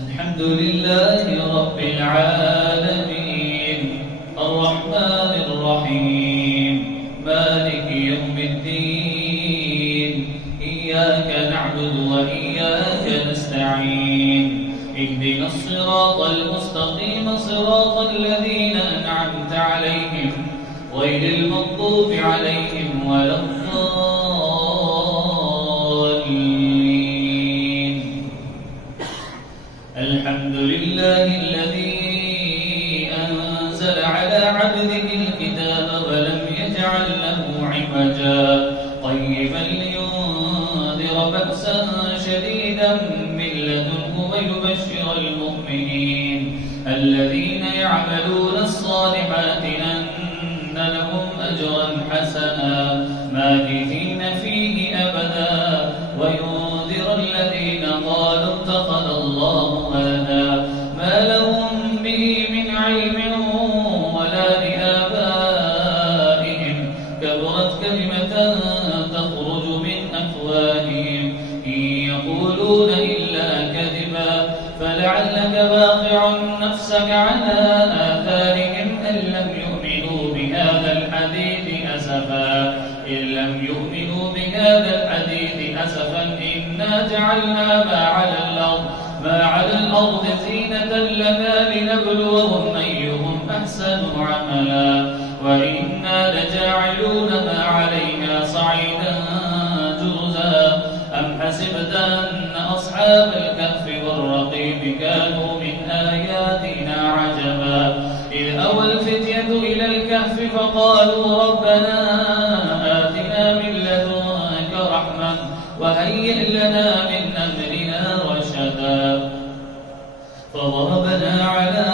الحمد لله رب العالمين الرحمن الرحيم مالك يوم الدين إياك نعبد وإياك نستعين اهدنا الصراط المستقيم صراط الذين أنعمت عليهم غير المغضوب عليهم ولا الضالين. الحمد لله الذي أنزل على عبده الكتاب ولم يجعل له عوجا قيما لينذر بأسا شديدا من لدنه ويبشر المؤمنين الذين يعملون الصالحات أن لهم أجرا حسنا ماكثين فيه أبدا وينذر الذين قالوا اتخذ الله ولدا ما لهم به من علم ولا لآبائهم كبرت كلمة تخرج من أفواههم إن يقولون إلا كذبا فلعلك باخع نفسك على آثارهم إن لم يؤمنوا بهذا الحديث أسفا إنا جعلنا ما على الأرض زينة لنا لنبلوهم أيهم أحسن عملا وإنا لجاعلون ما عليها صعيدا جرزا أم حسبت أن أصحاب الكهف والرقيم كانوا من آياتنا عجبا إذ أوى الفتية إلى الكهف فقالوا ربنا آتنا من لدنك رحمة وهيئ لنا من أمرنا رشدا فضربنا على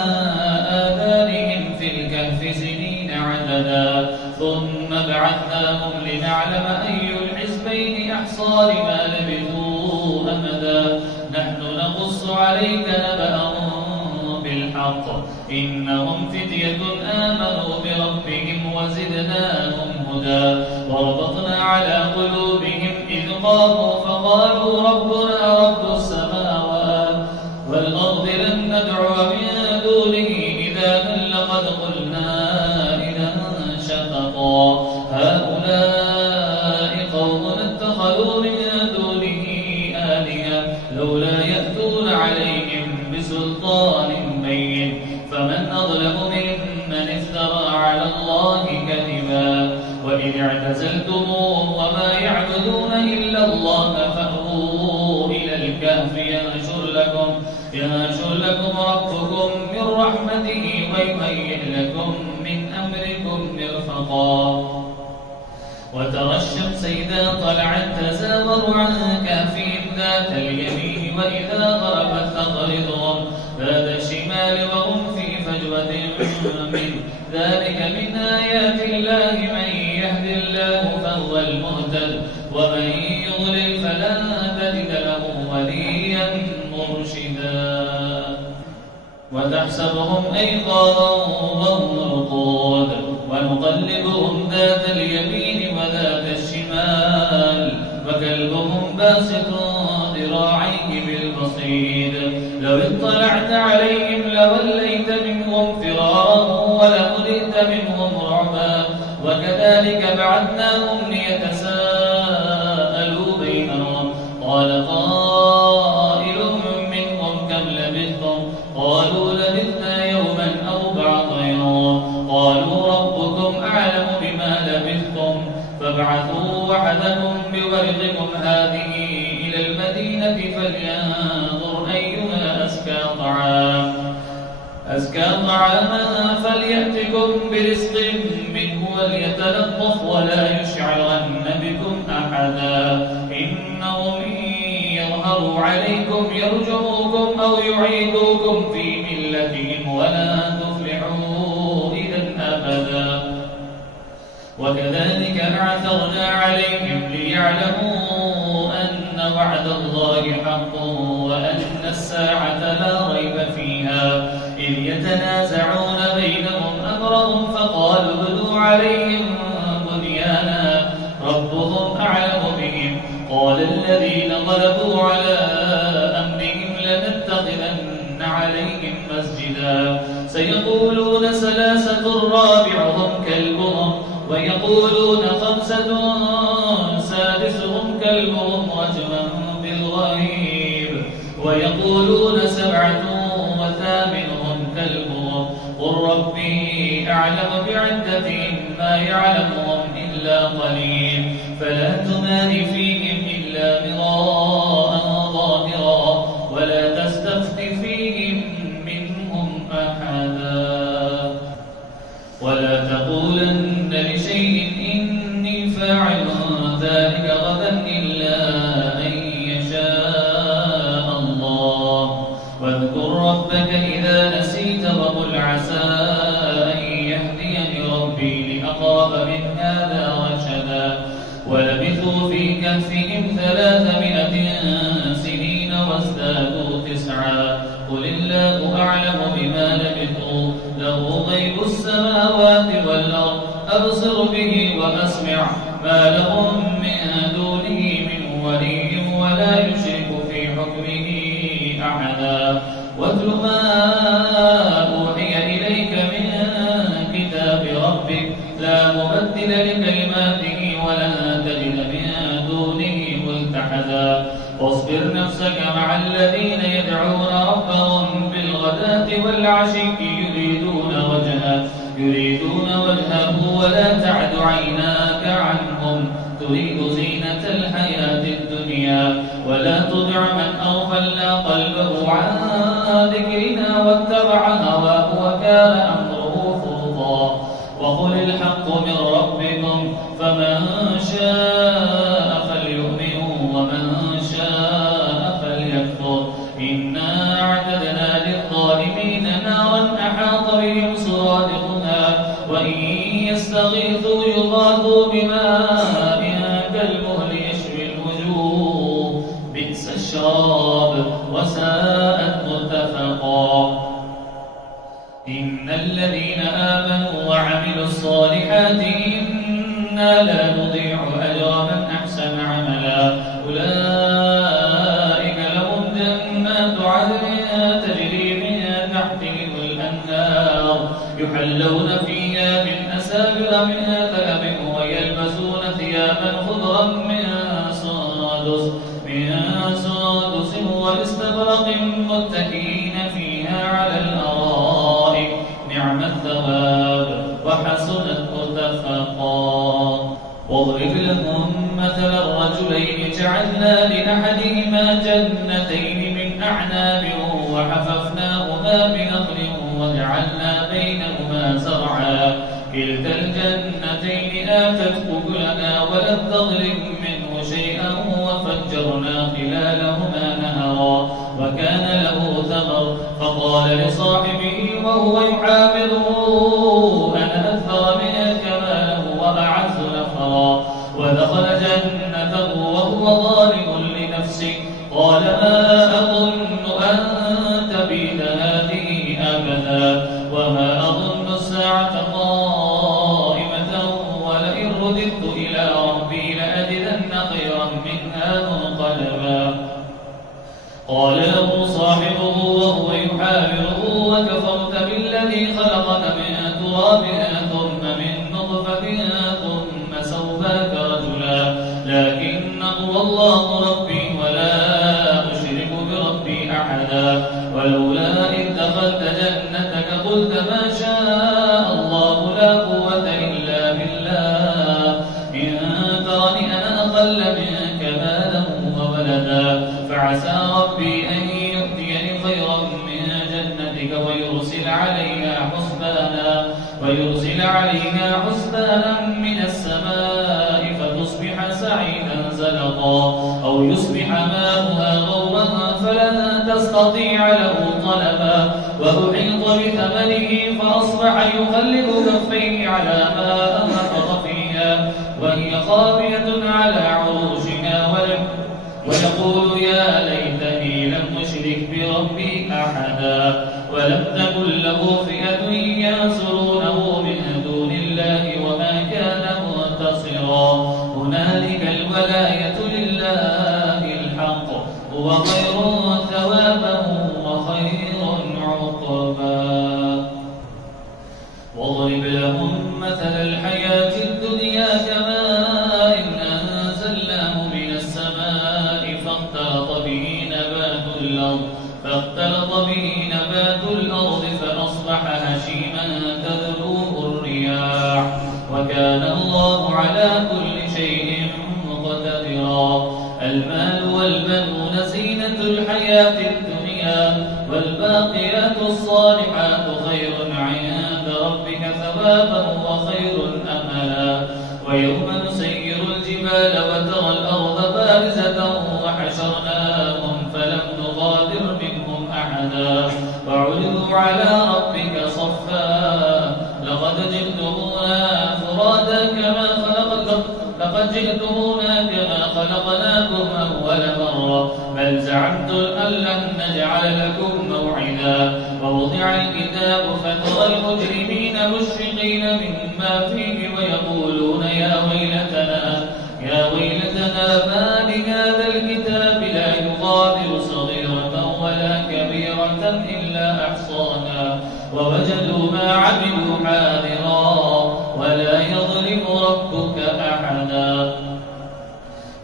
آذانهم في الكهف سنين عددا ثم بعثناهم لنعلم أي الحزبين أحصى لما لبثوا أمدا نحن نقص عليك نبأهم بالحق إنهم فتية آمنوا بربهم وزدناهم هدى وربطنا على قلوبهم إذ قاموا فقالوا ربنا رب السماوات والأرض لن ندعو من دونه إلها لقد قلنا إذا شططا هؤلاء قوم اتخذوا من دونه آلهة لولا يأتون عليهم بسلطان بين فمن أظلم ممن افترى على الله كذبا وإذ اعتزلتموهم وما يعبدون إلا الله فأووا إلى الكهف ينشر لكم ربكم من رحمته ويهيئ لكم من أمركم مرفقا وترى الشمس إذا طلعت تزاور عن كهفهم ذات اليمين وإذا غربت تقرضهم ذات الشمال وهم في فجوة من ذلك من آيات الله من يهد الله فهو المهتد ومن يضلل فلن تجد له وليا مرشدا وتحسبهم أيقاظا وهم رقود ونقلبهم ذات اليمين وذات الشمال وكلبهم باسط ذراعيه بالبصيد لو اطلعت عليهم لوليت منهم فرارا ولملئت منهم رعبا وكذلك بعثناهم ليتساءلوا بينهم قال قائل منهم كم لبثتم قالوا لبثنا يوما أو بعض يوم قالوا ربكم أعلم بما لبثتم فابعثوا وحدكم بورقكم هذه إلى المدينة فلينظر أيها أزكى طعاما فليأتكم برزق منه وليتلطف ولا يشعرن بكم أحدا إنهم إن يظهروا عليكم يرجموكم أو يعيدوكم في ملتهم ولا تفلحوا إذا أبدا وكذلك أعثرنا عليهم ليعلموا أن وعد الله حق وأن الساعة لا ريب فيها إذ يتنازعون بينهم أمرهم فقالوا ابنوا عليهم بنيانا ربهم أعلم بهم قال الذين غلبوا على أمرهم لنتخذن مسجدا سيقولون ثلاثة رابعهم كلبهم ويقولون خمسة سادسهم كلبهم رجما بالغيب ويقولون سبعة وثامنهم كلبهم قل ربي أعلم بعدتهم ما يعلمهم إلا قليل فلا تمار فيهم إلا مراء ظاهرا ولا تستفت فيهم منهم أحدا ولا تقولن لشيء إني فاعل ذلك غدا إلا أن يشاء الله واذكر ربك إذا نسيت وقل عسى أن يهديني ربي لأقرب من هذا رشدا ولبثوا في كهفهم 300 سنين وازدادوا 9 قل الله أعلم بما لبثوا له غيب السماوات والأرض أبصر به وأسمع ما لهم من دونه من ولي ولا يشرك في حكمه أحدا واتل ما أوحي إليك من كتاب ربك لا مبدل لكلماته ولا تجد من دونه ملتحدا واصبر نفسك مع الذين يدعون ربهم بالغداة والعشي يريدون وجهه ولا تعد عيناك عنهم تريد زينة الحياة الدنيا ولا تطع من أغفلنا قلبه عن ذكرنا واتبع هواه وكان أمره فرطا وقل الحق من ربكم فمن شاء فليؤمن ومن شاء فليكفر إنا أعتدنا للظالمين نارا أحاط بهم سرادقها وإن يستغيثوا يغاثوا بماء كالمهل يشوي الوجوه بئس الشراب وساءت مرتفقا إن الذين آمنوا وعملوا الصالحات إنا لا نضيع أجر من أحسن عملا أولئك لهم جنات عدن تجري من تحتهم الأنهار يحلون فيها من أساور من ذهب ويلبسون ثيابا خضرا من سندس واستبرق متكئين فيها على الأرائك نعم الثواب وحسنت مرتفقا واضرب لهم مثل الرجلين جعلنا لأحدهما جنتين من أعناب وحففناهما بنخل وجعلنا بينهما زرعا كلتا الجنتين آتت أكلها ولم تظلم منه شيئا وفجرنا خلالهما نهرا وكان له ثمر فقال لصاحبه وهو يحاوره أنا أكثر منك مالا وأعز نفرا ودخل جنته وهو ظالم لنفسه قال ما أظن أن تبيد هذه أبدا وما أظن الساعة قائمة ولئن رددت إلى ربي لأجدن خيرا منها منقلبا قال له صاحبه وهو يحاوره وكفرت بالذي خلقك من تراب ثم من نطفة ثم سواك رجلا لكن هو الله ربي ولا أشرك بربي أحدا ولولا إذ دخلت جنتك قلت ما شاء الله لا قوة إلا بالله إن ترني أنا أقل منك مالا وولدا فعسى ربي أن يؤتيني خيرا من جنتك ويرسل عليها حسبانا من السماء فتصبح سعيدا زلقا أو يصبح ماؤها غورا فلن تستطيع له طلبا وأحيط بثمنه فأصبح يقلب كفيه على ما أنفق فيها وهي خاوية على عروشها ويقول يا ليتني لم أشرك بربي أحدا ولم تكن له فئة ينصرونه من دون الله وما كان منتصرا هنالك الولاية لله الحق هو خير ثوابا وخير عقبا فاختلط به نبات الأرض فأصبح هشيما تذروه الرياح وكان الله على كل شيء مقتدرا. المال والبنون زينة الحياة الدنيا والباقيات الصالحات خير عند ربك ثوابا وخير أملا. ويوم نسير الجبال وترى الأرض بارزة وحشرناهم فلم نغادر منهم أحدا وعرضوا على ربك صفا لقد جئتمونا فرادا لقد جئتمونا كما خلقناكم أول مرة بل زعمتم أن لن نجعل لكم موعدا. ووضع الكتاب فترى المجرمين مشفقين مما فيه ويقولون يا ويلتنا ما لهذا الكتاب لا يغادر صغيرة ولا كبيرة إلا أحصاها ووجدوا ما عملوا حاضرا ولا يظلم ربك أحدا.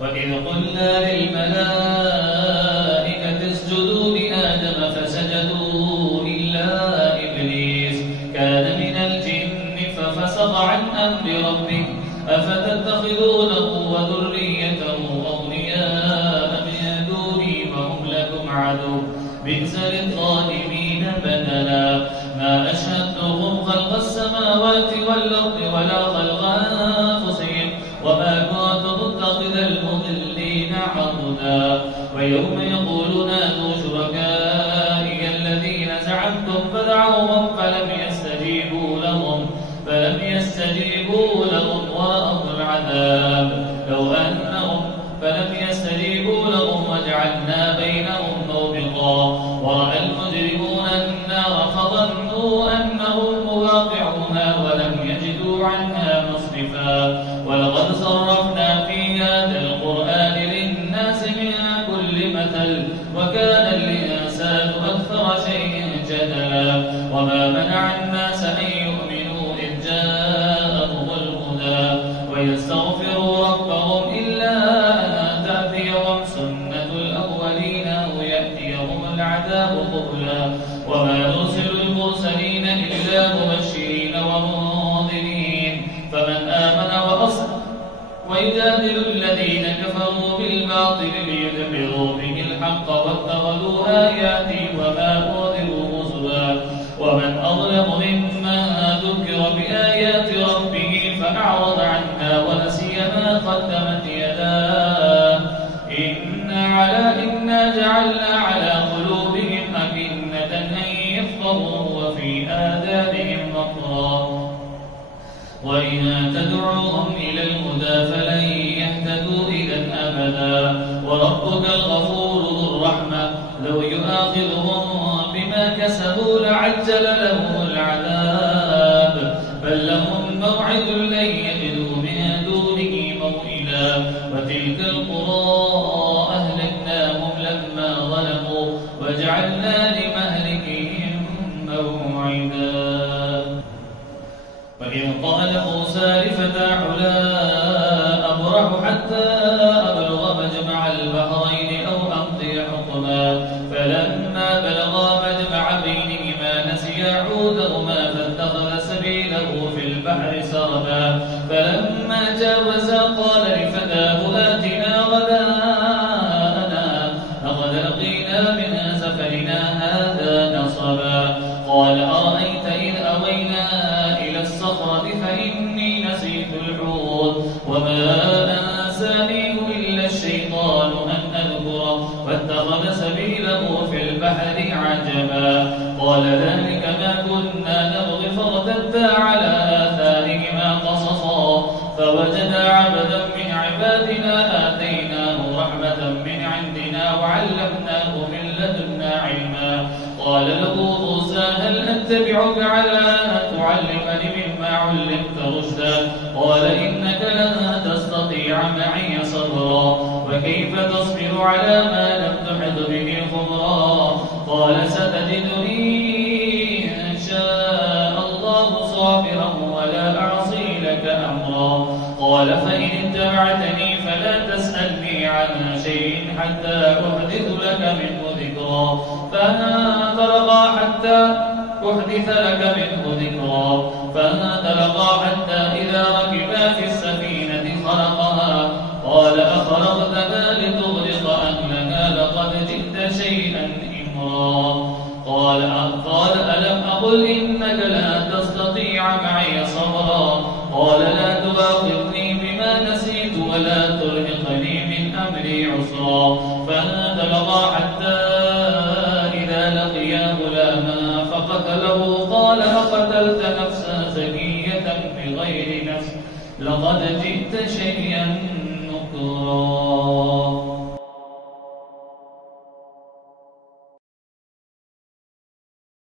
وإذ قلنا للملائكة اسجدوا لآدم فسجدوا إلا إبليس كان من الجن ففسق عن أمر ربه أفتتخذونه وذريته أولياء من دوني وهم لكم عدو بئس للظالمين بدلا. ما أشهدتهم خلق السماوات والأرض ولا خلق أنفسهم وما كنت متخذ المضلين عضدا. ويوم يقول نادوا شركائي الذين زعمتم فدعوهم فلم يستجيبوا لهم ورأوا العذاب فلم يستجيبوا لهم وجعلنا بينهم موبقا. ورأى المجرمون النار فظنوا أنهم مواقعوها ولم يجدوا عنها مصرفا. ولقد صرفنا في هذا القرآن للناس من كل مثل وكان الإنسان أكثر شيء جدلا. وما منع الناس أن يؤمنوا إذ جاءهم الهدى ويستغفروا ربهم إلا أن تأتيهم سنة الأولين أو يأتيهم العذاب قبلا. وما نرسل المرسلين إلا مبشرين ومنذرين فمن آمن وأصلح ويجادل الذين كفروا بالباطل ليدحضوا به الحق واتخذوا آياتي وما أنذروا هزوا. ومن أظلم ممن ذكر بآيات ربه فأعرض عنها ونسي ما قدمت يداه إنا جعلنا على قلوبهم أكنة أن يفقهوا وفي آذانهم وقرا وإن تدعوهم إلى الهدى فلن يهتدوا إذا أبدا. وربك الغفور ذو الرحمة لو يؤاخذهم بما كسبوا لعجل لهم العذاب بل لهم موعد لن يجدوا من دونه موئلا. وتلك القرى أهلكناهم لما ظلموا وجعلنا لمهلكهم موعدا. وإذ قال موسى لفتاه لا أبرح حتى أبلغ مجمع البحرين أو أمضي حقبا فلما بلغا مجمع بينهما نسيا حوتهما فاتخذ سبيله في البحر سربا. فلما جاوزا قال لفتاه آتنا غداءنا لقد لقينا من سفرنا هذا نصبا. قال أرأيت إذ أوينا إلى الصخرة فإني نسيت الحوت وما أنسانيه إلا الشيطان أن أذكره واتخذ سبيله في البحر عجبا. قال ذلك ما كنا نبغي فارتدا على آثارهما قصصا فوجدا عبدا من عبادنا آتيناه رحمة من عندنا وعلمناه من لدنا علما. قال له موسى هل أتبعك على أن تعلمني مما علمت رشدا. قال إنك لن تستطيع معي صبرا وكيف تصبر على ما لم تحط به خبرا. قال ستجدني إن شاء الله صابرا ولا أعصي لك أمرا. قال فإن اتبعتني فلا تسألني عن شيء حتى أحدث لك منه ذكرا. ذكرا فانطلقا حتى أحدث لك منه ذكرا فانطلقا حتى إذا ركبا في السفينة خرقها قال أخرقتها لتغرق أهلها لقد جئت شيئا إمرا قال ألم أقل إنك لا تستطيع معي صبرا قال لا تؤاخذني بما نسيت ولا ترهقني من أمري عسرا فانطلقا حتى إذا لقيا غلاما فقتله قال أقتلت نفسا زكية بغير نفس لقد جئت شيئا نكرا